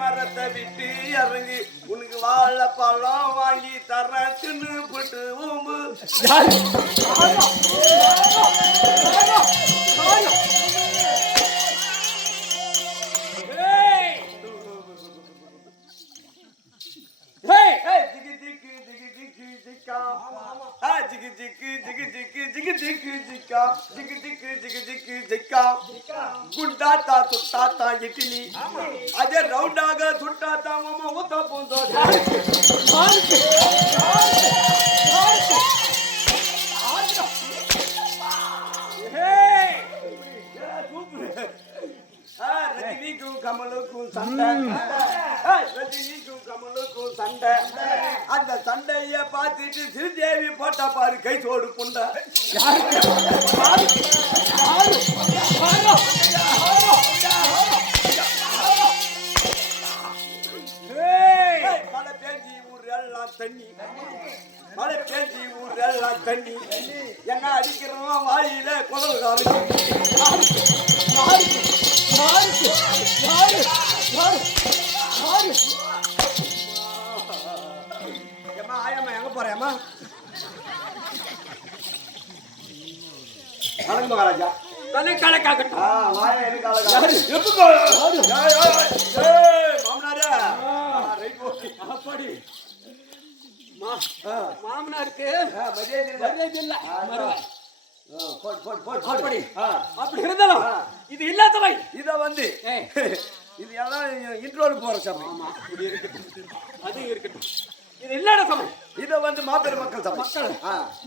மரத்தை விட்டு இறங்கி உனக்கு வாழைப்பழம் வாங்கி தர தின்னு போட்டு ஊம்பு గుండాతా చుట్టాతా ఇడ్లీ అదే రౌండాగా చుట్టాతా మమ్మ ఉత్తపం దోశ ரஜினிக்கும் கமலுக்கும் சண்டை ரஜினிக்கும் கமலுக்கும் சண்டை அந்த சண்டைய பார்த்துட்டு ஸ்ரீதேவி போட்டா பாரு கை சோடு புண்டை மழை பேஞ்சி ஊரெல்லாம் தண்ணி மழை பேஞ்சி ஊரெல்லாம் தண்ணி என்ன அடிக்கிறோம் வாயில குழல் ஆயாமா எங்க போறேம்மா வணக்கம் மகாராஜா தன்னை கலக்காகட்டும் வாயா எனக்கு மாமனாரா அப்படி மாமனாருக்கு அப்படி இருந்தாலும் இது இல்லாதவை இத வந்து இது எல்லாம் இன்ட்ரோல் போற சபை அது இருக்கட்டும் இது இல்லாத சபை இத வந்து மாபெரும் மக்கள் சபை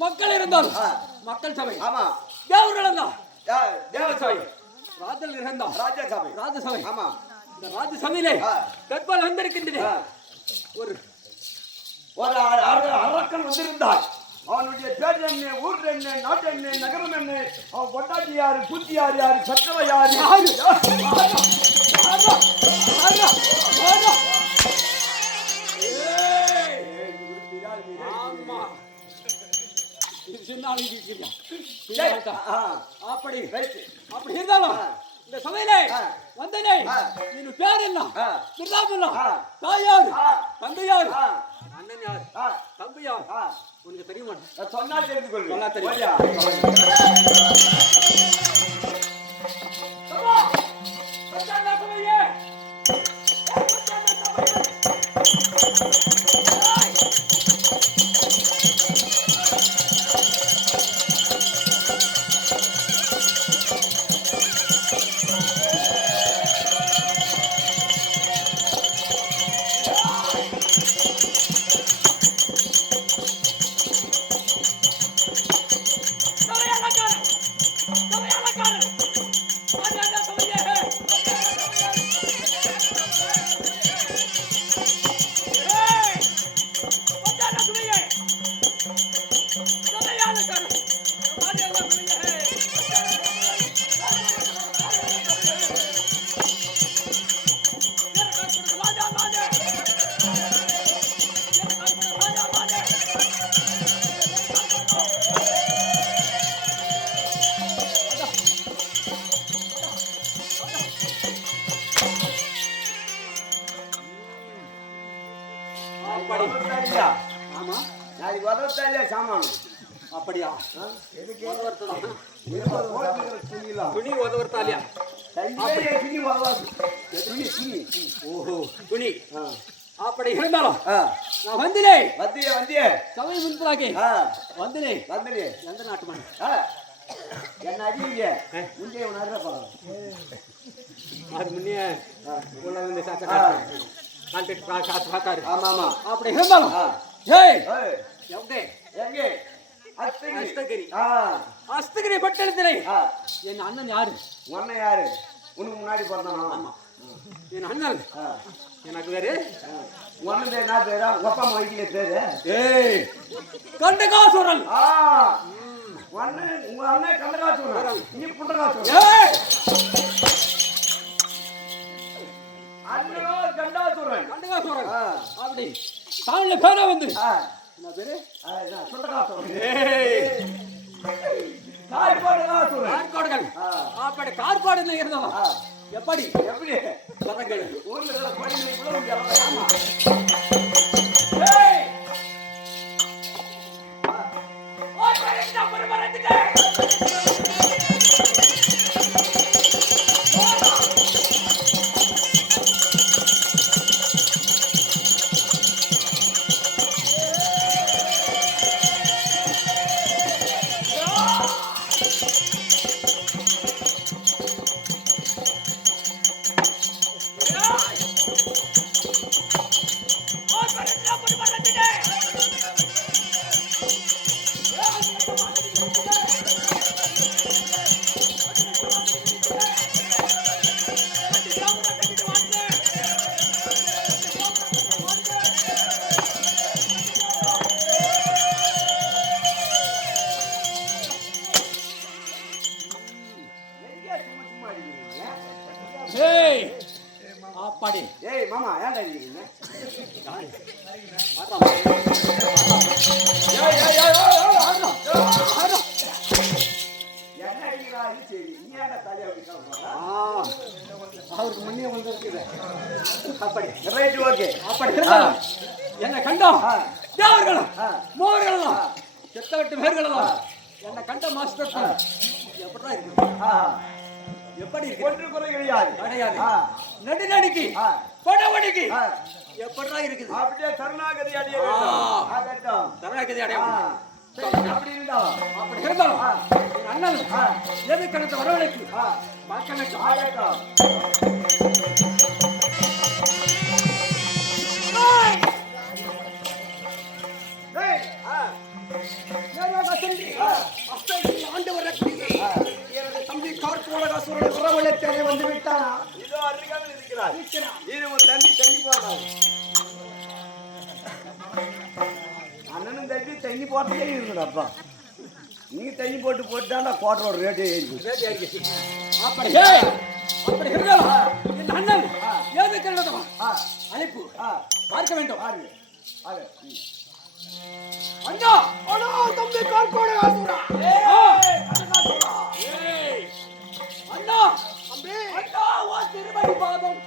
மக்கள் இருந்தாலும் மக்கள் சபை ஆமா தேவர்கள் இருந்தா தேவ சபை ராஜல் இருந்தா ராஜ சபை ஆமா இந்த ராஜ சபையிலே தற்பால் வந்திருக்கின்றது ஒரு அரக்கன் வந்திருந்தார் அவனுடைய பேர் என்ன ஊர் என்ன நாட்டு என்ன நகரம் என்ன அவன் பொண்டாட்டி யாரு பூச்சி யாரு யாரு சட்டவ யாரு அப்படி அப்படி இருந்தாலும் இந்த சபையிலே வந்தனே நீ பேர் என்ன திருநாமம் தாயார் தந்தையார் அண்ணன் யார் தம்பி யார் உனக்கு தெரியுமா சொன்னா தெரிந்து கொள்ளுங்க சொன்னா தெரியும் ஆமா நாளைக்கு உதவத்தாலியா சாமான் அப்படியா எதுக்கு துணி உதவத்தாலியா துணி உதவாது ஓஹோ துணி அப்படி இருந்தாலும் நான் வந்திலே வந்தியே சமய முன்பாகி வந்திலே எந்த நாட்டு மண் என்ன அடிங்க முன்னே உணர்ற போறோம் அது முன்னே ஆமா ஆமா அப்படி இருந்தாலும் அஸ்தகிரி பட்டணத்திலே என் அண்ணன் யாரு உன்ன யாரு உனக்கு முன்னாடி பிறந்தானா ஆமா என் அண்ணன் எனக்கு பேரு உன்னது என்ன பேரா ஒப்பா மைக்கிலே பேரு ஏய் கண்டகாசுரன் உங்க அண்ணன் கண்டகாசுரன் நீ புண்டகாசுரன் ஏய் அண்ணனோ கண்டகாசுரன் அப்படி தான்ல பேரா வந்து என்ன பேரு புண்டகாசுரன் ஏய் கார்கோடுகள் அப்படி கார்கோடுல இருந்தவன் எப்படி வரங்கள் ஊர்ல படி ஆமா ஏய் ஓய் பரேண்டா பரமரத்திலே அப்படி ஏய் மாமா ஏன்டா இருக்கீங்க அவருக்கு முன்னே வந்து இருக்குது அப்படி ரைட் ஓகே அப்படி என்ன கண்டோம் தேவர்களும் மோர்களும் செத்த விட்டு பேர்களும் என்ன கண்ட மாஸ்டர் எப்படிதான் இருக்கு எப்படி இருக்கு ஒன்று குறை கிடையாது நடுநடுக்கி படவடிக்கு எப்படிடா இருக்குது அப்படியே சரணாகதி அடைய வேண்டும் சரணாகதி அடைய அப்படி இருந்தாலும் அண்ணன் எது கணக்கு வரவழைக்கு மக்களுக்கு ஆகட்டும் தம்பி கார்கோடகாசுரனை வரவழைத்தே வந்து விட்டானா இதோ அருகாமல் இருக்கிறார் இது ஒரு தண்ணி போடுறாங்க அண்ணனும் தண்ணி போட்டே இருக்குடாப்பா நீ தண்ணி போட்டுட்டாண்டா கோட்டரோட ரேட்டு ஏறிச்சு அப்படி இருந்தாலும் என் அண்ணன் ஏது கண்டதா அழைப்பு பார்க்க வேண்டும் அண்ணா அண்ணா தம்பி கார்கோடகாசுரா அண்ணா தம்பி அண்ணா வா திருமணி பாதம்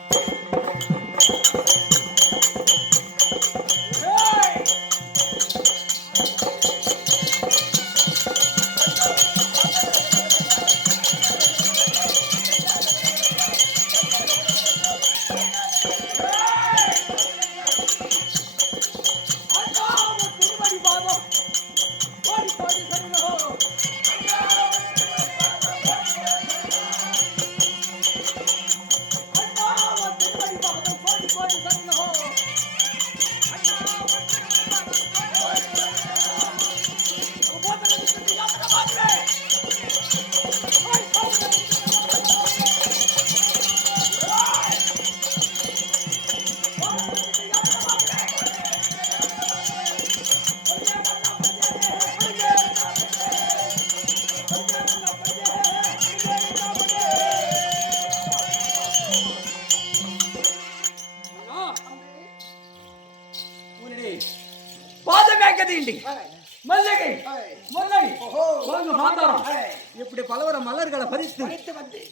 இப்படி பலவர மலர்களை பறித்து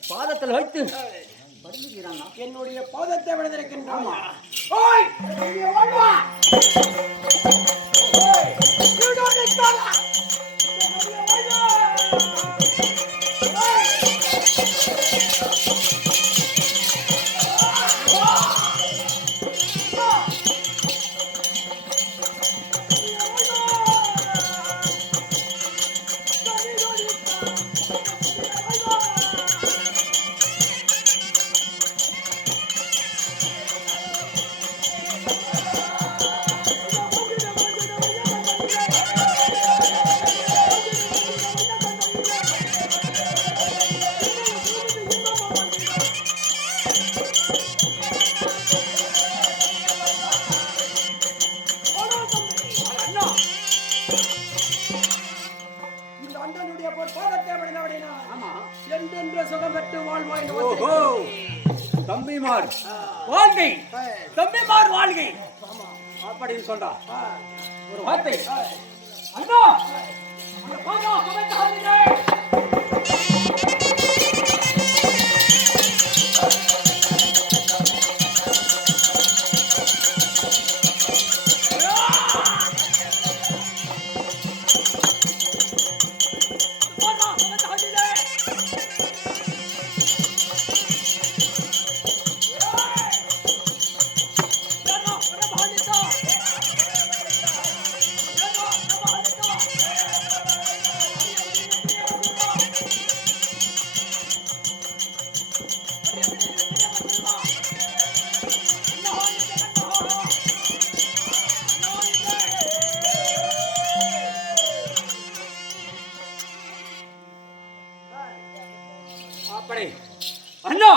பாதத்தில் வைத்து என்னுடைய பாதத்தை விழுந்திருக்கின்றான். தம்பிமார் வாழ்கை, தம்பிமார் வாழ்கை அப்படின்னு சொல்றா ஒரு வார்த்தை. அண்ணா அண்ணா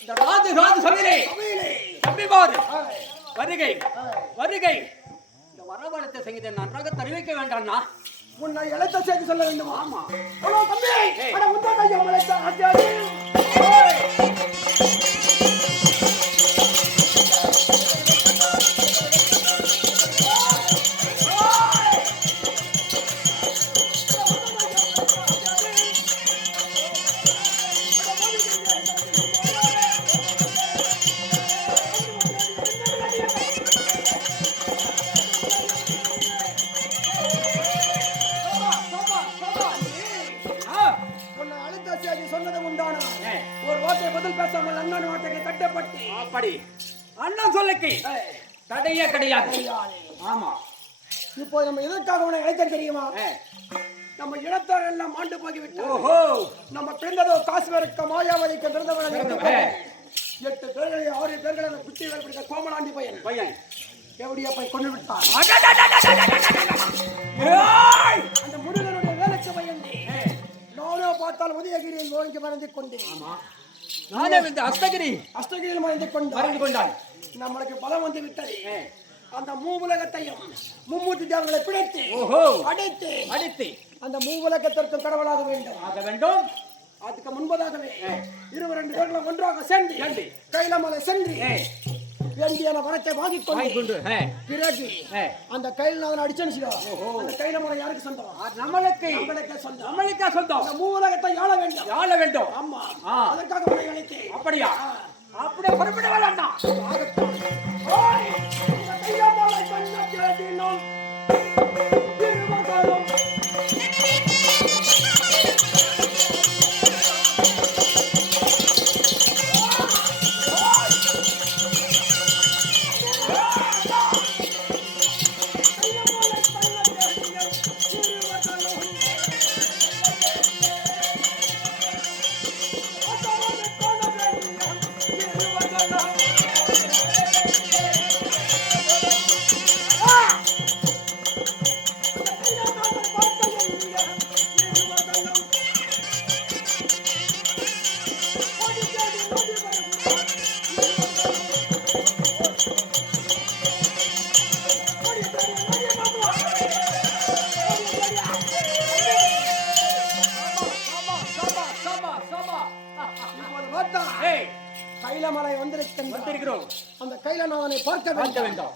இந்த ராஜ சபையிலே தம்பிமார் வருகை வருகை. இந்த வரவழைத்த சங்கீதம் நன்றாக தெரிவிக்க வேண்டாம்னா உன்னை எழுத்த செய்தி சொல்ல வேண்டும். ஆமா தம்பி அட முந்தாங்க மலைத்த அப்படி அண்ணன் சொல்லுக்கு தடையே கிடையாது. ஆமா இப்போ நம்ம எதற்காக உன்னை அழைத்தோம் தெரியுமா? நம்ம இனத்தார் எல்லாம் ஆண்டு போய்விட்டோம். ஓஹோ நம்ம பிறந்ததோ காசுவருக்கு மாயாவதிக்கு பிறந்தவன் 8 பேர்களை 6 பேர்களை அந்த குட்டிகள் பிடித்த கோமலாண்டி பையன் எப்படியா போய் கொண்டு விட்டான். அந்த முருகனுடைய வேலைக்கு பையன் நானோ பார்த்தால் உதயகிரியில் நோய்க்கு மறந்து கொண்டேன். நானே வந்து அஸ்தகிரியில் மறைந்து கொண்டான். நம்மளுக்கு பலம் வந்து விட்டது. அந்த மூவுலகத்தையும் மும்மூர்த்தி தேவர்களை பிடித்து அடித்து அந்த மூவுலகத்திற்கும் கடவுளாக வேண்டும். அதுக்கு முன்பதாகவே 22 பேர்களும் ஒன்றாக சேர்ந்து கைலமலை சென்று வேண்டிய வரத்தை வாங்கிக் கொண்டு பிறகு அந்த கைலாதனை அடிச்சேன்னு அந்த கைலமலை யாருக்கு சொந்தம்? நம்மளுக்கே சொந்தம். அந்த மூவுலகத்தை ஆள வேண்டும். ஆமா அதற்காக உன்னை அழைத்தேன். அப்படியா? அப்படியே புறப்பட வேண்டாம். கைலமலை கண்ண தேடினோம் திருமகளும் கைலமலை வந்திருக்கிறோம். அந்த கைலநாதனை பார்க்க வேண்டும்.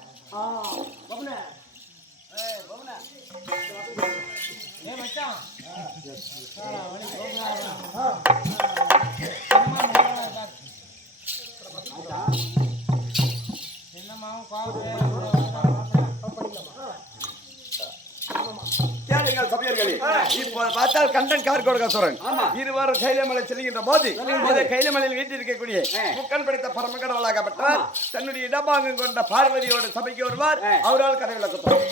கேளுங்கள் சபையர்களே. இப்போ பார்த்தால் கண்டன் கார்கோடகாசுரன் இருவரும் கைலமலை செல்கின்ற போது கைலமலையில் வீட்டில் இருக்கக்கூடிய முக்கன் படைத்த பரமகடவளாகப்பட்டவர் தன்னுடைய இடபாகம் கொண்ட பார்வதியோட சபைக்கு வருவார். அவரால் கதை விளக்குவார்.